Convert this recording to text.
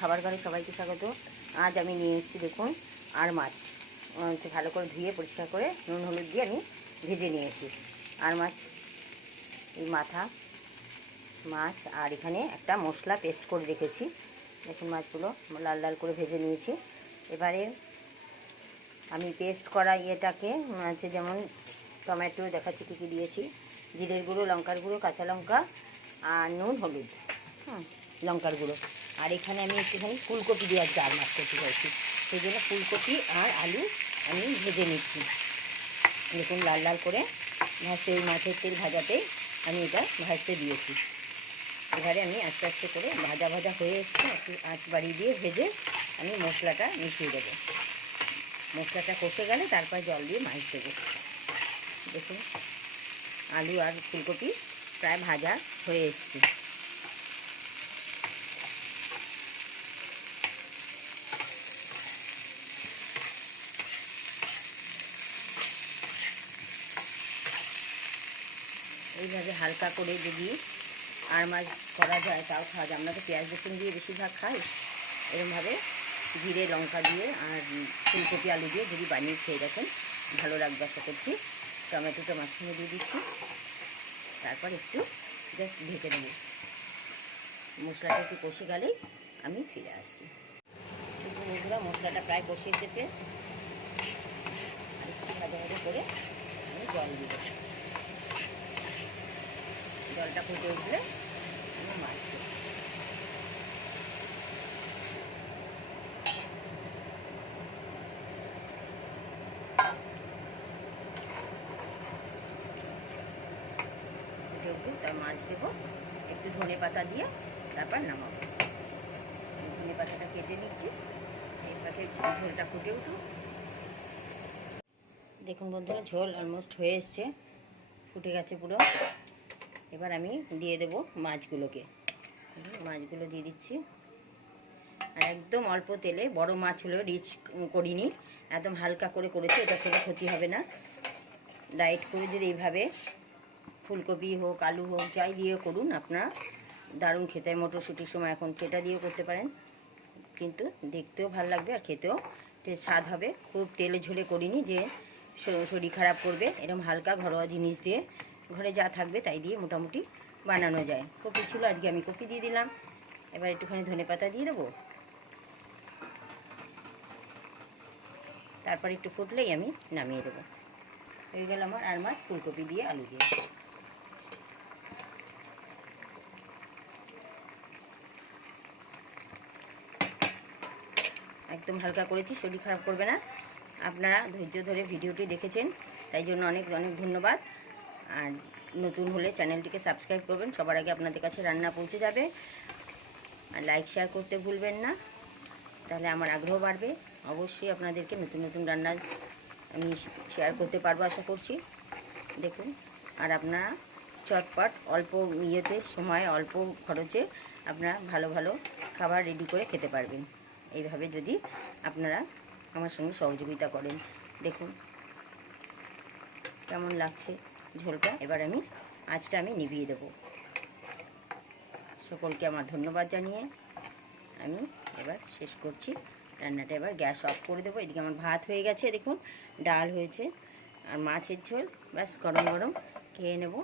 খাবার ঘরে সবাইকে স্বাগত। আজ আমি নিয়ে এসেছি দেখুন আর মাছ ভালো করে ধুয়ে পরিষ্কার করে নুন হলুদ দিয়ে আমি ভেজে নিয়েছি। আর মাছ, এই মাথা মাছ, আর এখানে একটা মশলা পেস্ট করে রেখেছি। দেখুন মাছগুলো লাল লাল করে ভেজে নিয়েছি। এবারে আমি পেস্ট করা ইয়েটাকে আছে, যেমন টমেটো দেখাচ্ছি কী কী দিয়েছি, জিরের গুঁড়ো, লঙ্কার গুঁড়ো, কাঁচা লঙ্কা আর নুন হলুদ, লঙ্কার গুঁড়ো। আর এখানে আমি একটুখানি ফুলকপি দিয়ে আর চার মাছ করতে চাইছি, সেই জন্য ফুলকপি আর আলু আমি ভেজে নিচ্ছি। দেখুন লাল লাল করে ভাজতে, ওই মাছের তেল ভাজাতেই আমি এটা ভাজতে দিয়েছি। এবারে আমি আস্তে আস্তে করে ভাজা ভাজা হয়ে এসছে, একটু আঁচ বাড়িয়ে দিয়ে ভেজে আমি মশলাটা মিশিয়ে দেবো। মশলাটা কষে গেলে তারপর জল দিয়ে মাছ দেবো। দেখুন আলু আর ফুলকপি প্রায় ভাজা হয়ে এসছে। এইভাবে হালকা করে যদি আর মাছ করা যায় তাও খাওয়া যায়। আমরা তো পেঁয়াজ রসুন দিয়ে বেশিরভাগ খাই, এরকমভাবে জিরে লঙ্কা দিয়ে আর ফুলকপি আলু দিয়ে যদি বানিয়ে খেয়ে দেখেন ভালো লাগবে আশা করছি। টমেটোটা মাঝখানে দিয়ে দিচ্ছি, তারপর একটু জাস্ট ঢেকে দেবো। মশলাটা একটু কষে গেলেই আমি ফিরে আসছি। কিন্তু বন্ধুরা মশলাটা প্রায় কষে এসেছে, একটু ভাজা ভাজা করে আমি জল দিব। জলটা ফুটে উঠলে আমি মাছ দেবো। ফুটে উঠুক তার মাছ দেবো, একটু ধনে পাতা দিয়ে তারপর নামাবো। ধনে পাতাটা কেটে নিচ্ছি, এরপরে ঝোলটা ফুটে উঠুক। দেখুন বন্ধুরা ঝোল অলমোস্ট হয়ে এসছে, ফুটে গেছে পুরো। এবার আমি দিয়ে দেবো মাছগুলোকে। মাছগুলো দিয়ে দিচ্ছি, আর একদম অল্প তেলে। বড় মাছ হলো, রিচ করিনি, একদম হালকা করে করেছি, এটা কোনো ক্ষতি হবে না। ডায়েট করে যদি এইভাবে ফুলকপি হোক আলু হোক যাই দিয়ে করুন আপনারা, দারুণ খেতে। মটরশুঁটির সময় এখন সেটা দিয়েও করতে পারেন, কিন্তু দেখতেও ভালো লাগবে আর খেতেও স্বাদ হবে। খুব তেলে ঝোলে করিনি যে শরীর খারাপ করবে, এরকম হালকা ঘরোয়া জিনিস দিয়ে, ঘরে যা থাকবে তাই দিয়ে মোটামুটি বানানো যায়। কপি ছিল, আজকে আমি কপি দিয়ে দিলাম। এবার একটুখানি ধনে পাতা দিয়ে দেবো, তারপর একটু ফুটলেই আমি নামিয়ে দেবো। হয়ে গেল আমার আর মাছ ফুলকপি দিয়ে আলু দিয়ে। একদম হালকা করেছি, শরীর খারাপ করবে না। আপনারা ধৈর্য ধরে ভিডিওটি দেখেছেন, তাই জন্য অনেক অনেক ধন্যবাদ। আর নতুন হলে চ্যানেলটিকে সাবস্ক্রাইব করবেন, সবার আগে আপনাদের কাছে রান্না পৌঁছে যাবে। আর লাইক শেয়ার করতে ভুলবেন না, তাহলে আমার আগ্রহ বাড়বে। অবশ্যই আপনাদেরকে নতুন নতুন রান্না আমি শেয়ার করতে পারবো আশা করছি। দেখুন, আর আপনারা চটপট অল্প ইয়েতে সময় অল্প খরচে আপনারা ভালো ভালো খাবার রেডি করে খেতে পারবেন, এইভাবে যদি আপনারা আমার সঙ্গে সহযোগিতা করেন। দেখুন কেমন লাগছে ঝোলটা। এবার আমি আঁচটা আমি নিভিয়ে দেব। সকলকে আমার ধন্যবাদ জানিয়ে আমি এবার শেষ করছি রান্নাটা। এবার গ্যাস অফ করে দেবো। এদিকে আমার ভাত হয়ে গেছে, দেখুন ডাল হয়েছে আর মাছের ঝোল, ব্যাস গরম গরম খেয়ে নেব।